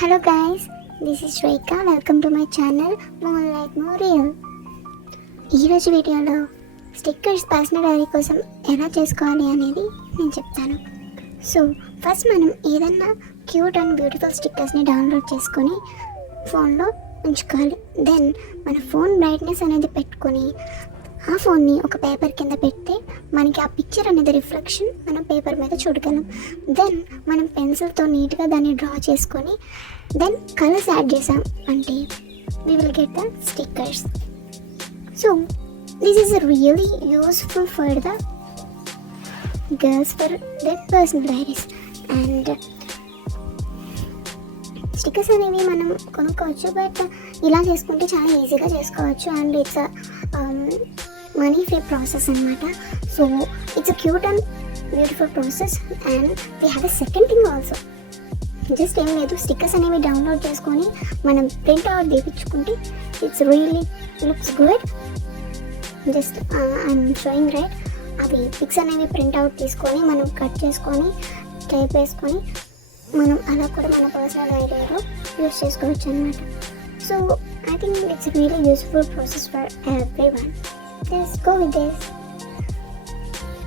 Hello guys, this is Shweka. Welcome to my channel moonlight మోరియల్. ఈరోజు వీడియోలో స్టిక్కర్స్ పర్సనల్ డైరీ కోసం ఎలా చేసుకోవాలి అనేది నేను చెప్తాను. సో ఫస్ట్ మనం ఏదన్నా క్యూట్ అండ్ బ్యూటిఫుల్ స్టిక్కర్స్ని డౌన్లోడ్ చేసుకొని ఫోన్లో ఉంచుకోవాలి. దెన్ మన ఫోన్ బ్రైట్నెస్ అనేది పెట్టుకొని ఆ ఫోన్ని ఒక పేపర్ కింద పెడితే మనకి ఆ పిక్చర్ అనేది రిఫ్లెక్షన్ మనం పేపర్ మీద చూడగలం. దెన్ మనం పెన్సిల్తో నీట్గా దాన్ని డ్రా చేసుకొని దెన్ కలర్స్ యాడ్ చేసాం అంటే we will get the stickers. So this is really useful for the girls for their personal diaries. And stickers అనేవి మనం కొనుక్కోవచ్చు, బట్ ఇలా చేసుకుంటే చాలా ఈజీగా చేసుకోవచ్చు. And it's money free process అనమాట. So it's a cute and beautiful process. And we have a second thing also. Just ఏం లేదు, స్టిక్కర్స్ అనేవి డౌన్లోడ్ చేసుకొని మనం ప్రింట్ అవుట్ తీపించుకుంటే it's really looks good. Just I'm sowing right. అవి pics అనేవి print out తీసుకొని మనం కట్ చేసుకొని టైప్ వేసుకొని మనం అలా కూడా మన పర్సనల్ డైరీలో యూస్ చేసుకోవచ్చు అనమాట. So I think it's a really useful process for everyone. Just go with this.